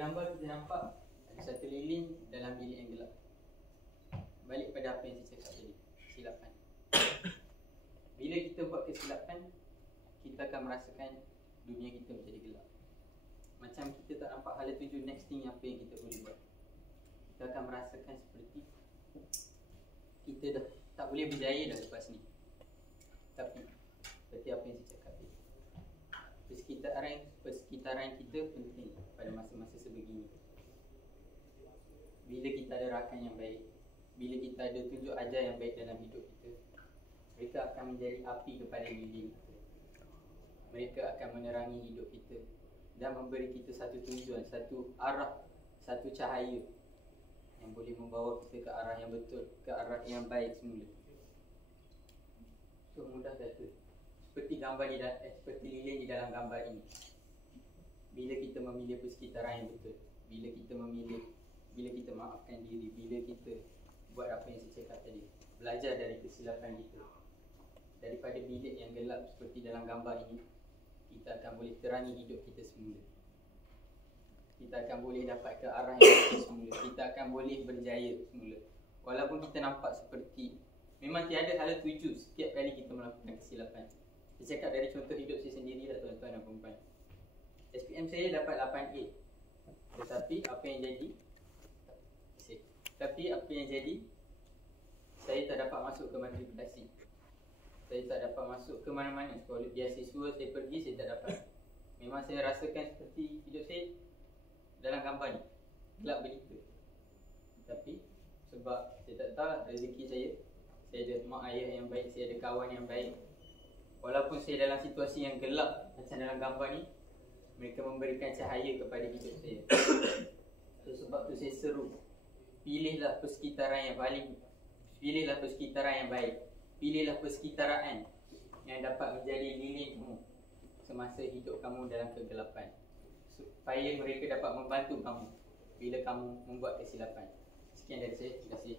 gambar kita nampak ada satu lilin dalam bilik yang gelap. Balik pada apa yang saya cakap tadi, kesilapan. Bila kita buat kesilapan, kita akan merasakan dunia kita menjadi gelap. Macam kita tak nampak hala tuju next thing apa yang kita boleh buat. Kita akan merasakan seperti kita dah tak boleh berjaya dah lepas ni. Tapi seperti apa yang saya cakap tadi, persekitaran kita penting pada masa-masa sebegini. Bila kita ada rakan yang baik, bila kita ada tunjuk ajar yang baik dalam hidup kita, mereka akan menjadi api kepada lilin kita. Mereka akan menerangi hidup kita dan memberi kita satu tujuan, satu arah, satu cahaya yang boleh membawa kita ke arah yang betul, ke arah yang baik semula. So mudah kata, seperti gambar seperti lilin di dalam gambar ini. Bila kita memilih persekitaran yang betul, bila kita maafkan diri, bila kita buat apa yang saya cakap tadi, belajar dari kesilapan kita, daripada bilik yang gelap seperti dalam gambar ini, kita akan boleh terangi hidup kita semula. Kita akan boleh dapat ke arah yang betul semula. Kita akan boleh berjaya semula. Walaupun kita nampak seperti memang tiada hala tuju setiap kali kita melakukan kesilapan. Saya cakap dari contoh hidup saya sendiri lah tuan-tuan dan puan-puan. SPM saya dapat 8A. Tetapi apa yang jadi, saya tak dapat masuk ke matrikulasi. Saya tak dapat masuk ke mana-mana. Sekolah beasiswa saya pergi, saya tak dapat. Memang saya rasakan seperti hidup saya dalam gambar ni, gelap begitu. Tapi sebab saya tak tahu lah rezeki saya ada mak ayah yang baik, saya ada kawan yang baik. Walaupun saya dalam situasi yang gelap macam dalam gambar ni, mereka memberikan cahaya kepada hidup saya. So, sebab tu saya seru, pilihlah persekitaran yang baik, pilihlah persekitaran yang dapat menjadi lilin kamu semasa hidup kamu dalam kegelapan, supaya mereka dapat membantu kamu bila kamu membuat kesilapan. Sekian dari saya, terima kasih.